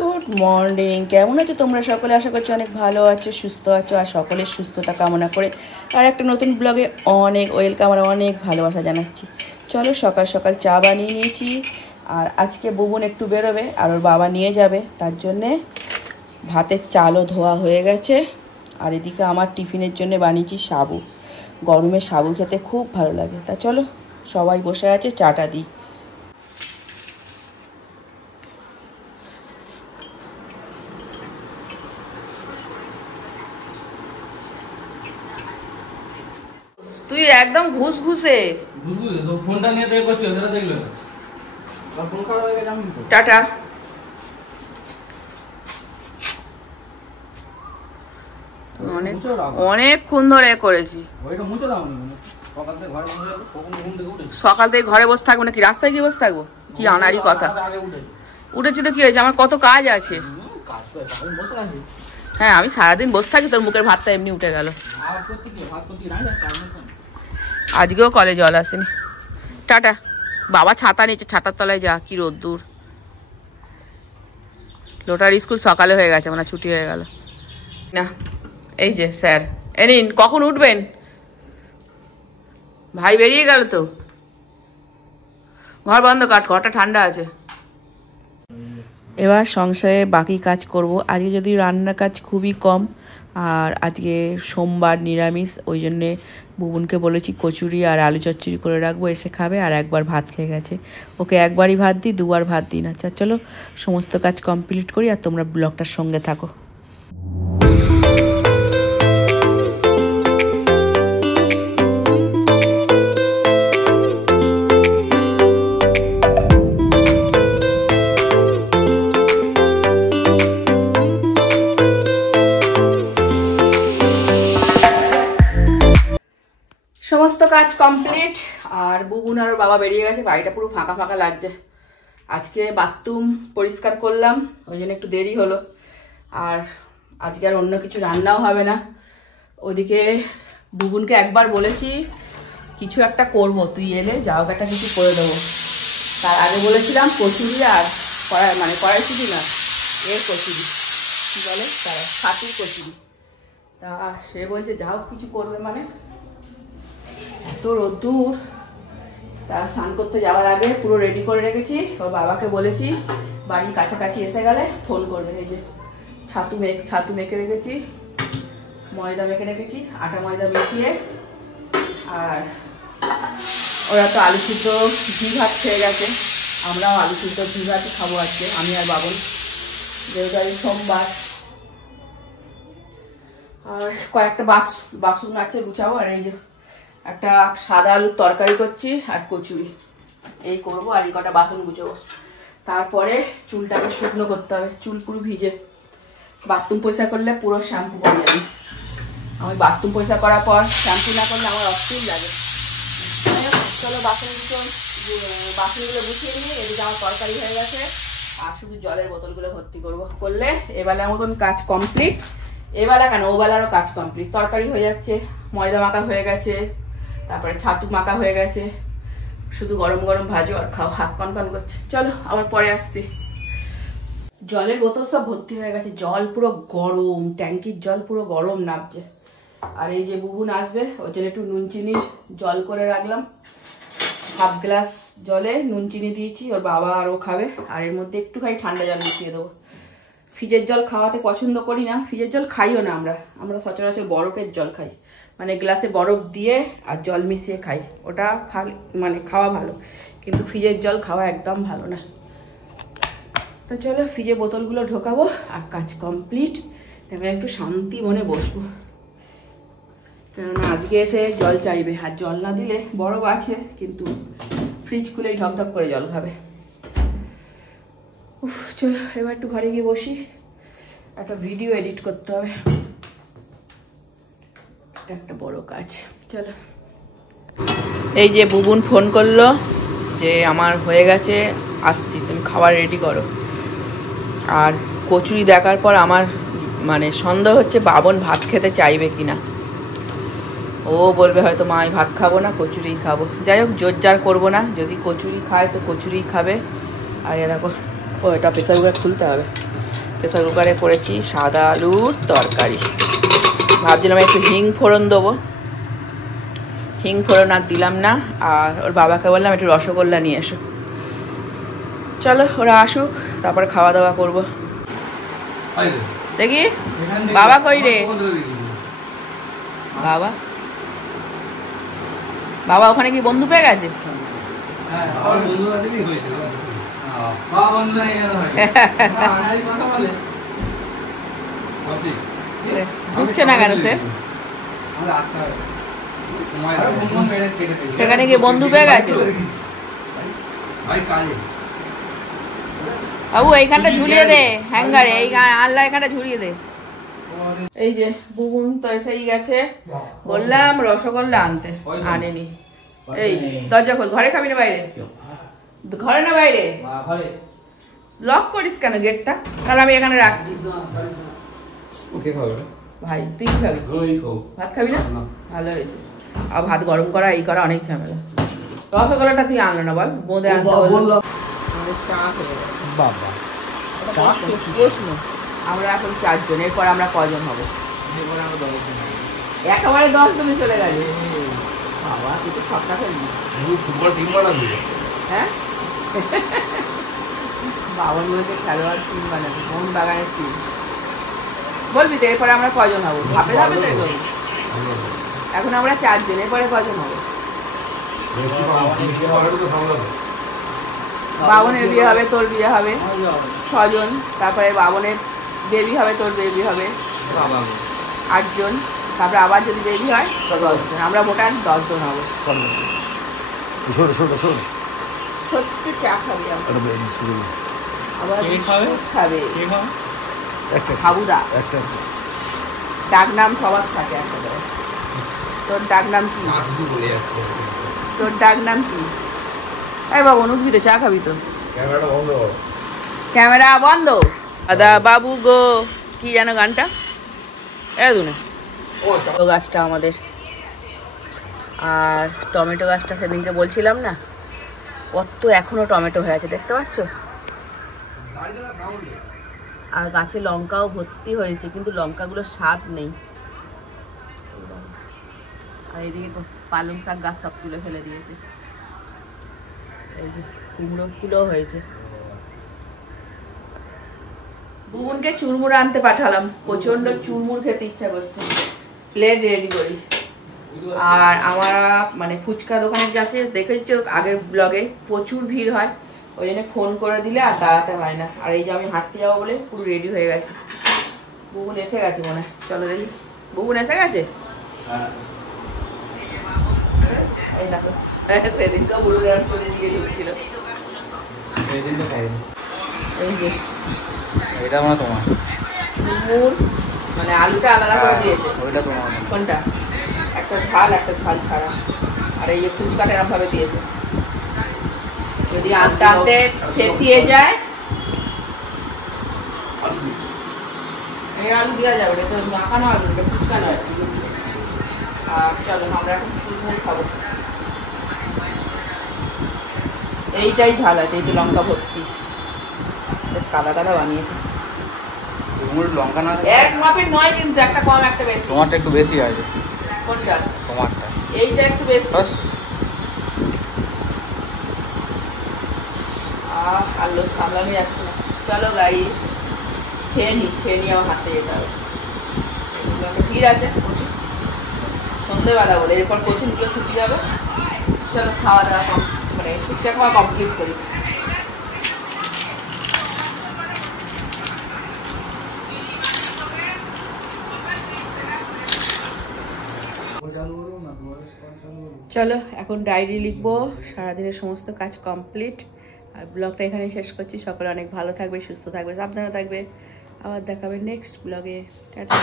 Good morning, কেমন আছো তোমরা সকলে? আশা করছি অনেক ভালো আছো, সুস্থ আছো, আর সকলের সুস্থতা কামনা করে আর একটা নতুন ব্লগে অনেক ওয়েলকাম আর অনেক ভালোবাসা জানাচ্ছি। চলো, সকাল সকাল চা বানিয়ে নিয়েছি। আর আজকে বুবুন একটু বেরোবে আর ওর বাবা নিয়ে যাবে, তার জন্যে ভাতের চালও ধোয়া হয়ে গেছে। আর এদিকে আমার টিফিনের জন্য বানিয়েছি সাবু। গরমে সাবু খেতে খুব ভালো লাগে। তা চলো, সবাই বসে আছে, চাটা দিই। তুই একদম ঘুষঘুষে ফোনটা নিয়ে তুই করছিস, সেটা দেখলে ফোন করা হয়ে গেছে। আমি টাটা। অনেকক্ষণ ধরে করেছি। সকাল থেকে ঘরে বসে থাকবো নাকি? রাস্তায় গিয়ে বসে থাকবো? কি আনারই কথা। উঠেছি তো কি হয়েছে, আমার কত কাজ আছে। হ্যাঁ, আমি সারাদিন বসে থাকি, তোর মুখের ভাতটা এমনি উঠে গেল। আজকেও কলে জল আসেনি। টাটা। বাবা ছাতা নিচ্ছে, ছাতার তলায় যা, কি রোদ্দুর। লোটার স্কুল সকালে হয়ে গেছে, মানে ছুটি হয়ে গেল না। এই যে স্যার, এ নিন। কখন উঠবেন? ভাই বেরিয়ে গেল তো। ঘর বন্ধ, কাট, ঘরটা ঠান্ডা আছে। এবার সংসারে বাকি কাজ করব। আজকে যদি রান্নার কাজ খুবই কম, আর আজকে সোমবার নিরামিষ, ওই জন্যে বুবুনকে বলেছি কচুরি আর আলু চচ্চড়ি করে রাখবো, এসে খাবে। আর একবার ভাত খেয়ে গেছে, ওকে একবারই ভাত দিই, দুবার ভাত দিই না। আচ্ছা চলো, সমস্ত কাজ কমপ্লিট করি আর তোমরা ব্লগটার সঙ্গে থাকো। সমস্ত কাজ কমপ্লিট, আর বুবুন আর বাবা বেরিয়ে গেছে। বাড়িটা পুরো ফাঁকা ফাঁকা লাগছে। আজকে বাথরুম পরিষ্কার করলাম, ওই জন্য একটু দেরি হলো। আর আজকে আর অন্য কিছু রান্নাও হবে না। ওদিকে বুবুনকে একবার বলেছি কিছু একটা করব, তুই এলে যাও একটা কিছু করে দেবো। তার আগে বলেছিলাম কচুরি আর কড়াইশুঁটি না, এর কচুরি, কী বলে তারা, ছাতুর কচুরি। তা সে বলছে যাও কিছু করবে, মানে এত রোদ্দুর। তা স্নান করতে যাওয়ার আগে পুরো রেডি করে রেখেছি। ওর বাবাকে বলেছি বাড়ির কাছাকাছি এসে গেলে ফোন করবে। এই যে ছাতু মেখে রেখেছি, ময়দা মেখে রেখেছি, আটা ময়দা মিশিয়ে। আর ওরা তো আলু সিদ্ধ ঘি ভাত খেয়ে গেছে, আমরাও আলু সিদ্ধ ঘি ভাত খাবো আজকে, আমি আর বাবন, যেহেতু আজ সোমবার। আর কয়েকটা বাসন আছে গুছাবো। আর এই যে একটা সাদা আলুর তরকারি করছি আর কচুরি, এই করবো। আর এই কটা বাসন গুছাবো। তারপরে চুলটাকে শুকনো করতে হবে, চুল পুরো ভিজে। বাথরুম পরিষ্কার করলে পুরো শ্যাম্পু করে যাবে। আমি বাথরুম পরিষ্কার করার পর শ্যাম্পু না করলে আমার অস্থির লাগে। চলো বাসনগুলো গুছিয়ে নিয়ে, এদিকে আমার তরকারি হয়ে গেছে। আর শুধু জলের বোতলগুলো ভর্তি করলে এবেলার মতন কাজ কমপ্লিট। এবেলা কেন, ওবেলারও কাজ কমপ্লিট। তরকারি হয়ে যাচ্ছে, ময়দা মাখা হয়ে গেছে, তারপরে ছাতু মাখা হয়ে গেছে। শুধু গরম গরম ভাজো আর খাও, হাত কনকন করছে। চলো আবার পরে আসছি। জলের বোতল সব ভর্তি হয়ে গেছে, জল পুরো গরম, ট্যাঙ্কির জল পুরো গরম নামছে। আর এই যে বুবুন আসবে, ওর জন্য একটু নুন চিনির জল করে রাখলাম। হাফ গ্লাস জলে নুন চিনি দিয়েছি, ওর বাবা আরও খাবে। আর এর মধ্যে একটুখানি ঠান্ডা জল মিশিয়ে দেবো। ফ্রিজের জল খাওয়াতে পছন্দ করি না, ফ্রিজের জল খাইও না আমরা সচরাচর বরফের জল খাই, মানে গ্লাসে বরফ দিয়ে আর জল মিশিয়ে খাই। ওটা খাওয়া ভালো, কিন্তু ফ্রিজের জল খাওয়া একদম ভালো না। তো চলো ফ্রিজে বোতলগুলো ঢোকাবো আর কাজ কমপ্লিট। এবার একটু শান্তি মনে বসবো, কেননা আজকে এসে জল চাইবে। আর জল না দিলে, বরফ আছে কিন্তু ফ্রিজ খুলেই ঢকঢক করে জল খাবে। উফ, চলো এবার একটু ঘরে গিয়ে বসি, একটা ভিডিও এডিট করতে হবে, একটা বড় কাজ। চলো। এই যে বুবুন ফোন করলো যে আমার হয়ে গেছে, আসছি, তুমি খাবার রেডি করো। আর কচুরি দেখার পর আমার সন্দেহ হচ্ছে বাবন ভাত খেতে চাইবে কিনা। ও বলবে হয়তো মা আমি ভাত খাবো না, কচুরিই খাবো। যাই হোক, জোর জার করবো না, যদি কচুরি খায় তো কচুরিই খাবে। আর এ দেখো, ও এটা প্রেসার কুকার খুলতে হবে। প্রেসার কুকারে করেছি সাদা আলুর তরকারি। ভাবছিলাম একটু হিং ফোড়ন দেবো, হিং ফোড়ন আর দিলাম না। আর ওর বাবাকে বললাম একটু রসগোল্লা নিয়ে এসো। চলো ওরা আসুক, তারপরে খাওয়া দাওয়া করবো। দেখি বাবা কই রে? বাবা বাবা ওখানে কি বন্ধু পেয়ে গেছে? ঢুকছে না কেন সে? সেখানে কি বন্ধু পেয়ে গেছে? বাবু এইখানটা ঝুলিয়ে দে হ্যাঙ্গারে, এই আনলা এখানটা ঝুলিয়ে দে। এই যে বুবুন তো এসেই গেছে, বললাম রসগোল্লা আনতে, আনেনি। এই দরজা খোল, ঘরে খাবি না বাইরে? ঘরে না বাইরে? লক করিস কেন গেটটা? তাহলে আমি এখানে রাখছি। ভাই তুই খাবি? ভাত খাবি না? ভালো হয়েছে। আর ভাত গরম করা এই করা অনেক ঝামেলা। রসগোল্লাটা তুই আনলো না বল? বোঁদে আনতে বললো। চা হয়ে গেছে বাবা। প্রশ্ন, আমরা এখন 4 জন, এরপর আমরা কজন হবো? একেবারে 10 জনে চলে গেছে। বাবা তুই তো ছক্কা ফেলবি। হ্যাঁ বাবন বলছে খেলোয়াড় টিম বানাবি, মোহন বাগানের টিম। বলবি তো এরপরে আমরা কজন হবো? ধাপে ধাপে তো এগোবি। এখন আমরা 4 জন, এরপরে কজন হবো? বাবনের বিয়ে হবে, তোর বিয়ে হবে 6 জন, তারপরে বাবনের বেবি হবে, তোর বেবি হবে 8 জন, তারপরে আবার যদি বেবি হয় 10 জন। আমরা মোটামুটি 10 জন হবো। সত্যি চা খাবি আবার খাবে হাবুদা। ডাক নাম সবার থাকে একটা করে। তোর ডাক নাম কি? তোর ডাক নাম কি? এই বাবু উঠবি তো, চা খাবি তো? ক্যামেরা বন্ধ। দাদা বাবু গো, কি জানো গানটা? গাছটা আমাদের, আর টমেটো গাছটা সেদিনকে বলছিলাম না কত এখনো টমেটো হয়ে আছে, দেখতে পাচ্ছ? আর গাছে লঙ্কাও ভর্তি হয়েছে, কিন্তু লঙ্কাগুলো স্বাদ নেই। আর এইদিকে পালং শাক গাছ সব তুলে ফেলে দিয়েছে। এই যে কুমড়ো ফুলও হয়েছে। বুবুনকে চুরমুর আনতে পাঠালাম, প্রচন্ড চুরমুর খেতে ইচ্ছা করছে। প্লেট রেডি করি। আর আমরা মানে ফুচকা দোকানের কাছে দেখেছো আগের ব্লগে প্রচুর ভিড় হয়, ওই জন্য ফোন করে দিলে আর দাঁড়াতে হয় না। আর এই যে আমি হাঁটতে যাবো বলে পুরো রেডি হয়ে গেছে। বুবুন এসে গেছে মনে হয়, চলো দেখি। বুবুন এসে গেছে? এই দেখো সেদিনকেও বুড়ো গ্রাম চলে জিজ্ঞেস হচ্ছিল। এই যে এটা মানে তোমার চুরমুর, মানে আলুটা আলাদা করে দিয়েছে। ওইটা তোমার কোনটা? একটা ঝাল একটা ঝাল ছাড়া। আর এই যে ফুচকাটা এরকম ভাবে দিয়েছে। যদি আনতে আনতে সেটিয়ে যায়, এই আলু দেওয়া যাবে, এটা তো মাখানো আলু, এটা ফুচকা নয়। আর চলো আমরা এখন চুরমুর খাবো। এইটাই ঝাল আছে, এই তো লঙ্কা ভর্তি, বেশ কাদা কাদা বানিয়েছে। লঙ্কা না এক মাপের নয় কিন্তু, একটা কম একটা বেশি। তোমারটা একটু বেশি আছে। কোনটা? তোমারটা। এইটা একটু বেশি। আর লোক সামলানো যাচ্ছে না। চলো গাইস খেয়ে নি আমার হাতে যেতে হবে। ভিড় আছে প্রচুর, সন্ধ্যেবেলা বলে, এরপর কোচিংগুলো ছুটি যাবে। চলো খাওয়া দাওয়া মানে ফুচকা খাওয়া কমপ্লিট করি। চলো এখন ডায়েরি লিখবো, সারাদিনের সমস্ত কাজ কমপ্লিট। আর ব্লগটা এখানে শেষ করছি। সকলে অনেক ভালো থাকবে, সুস্থ থাকবে, সাবধানে থাকবে। আবার দেখাবে নেক্সট ব্লগে। টাটা।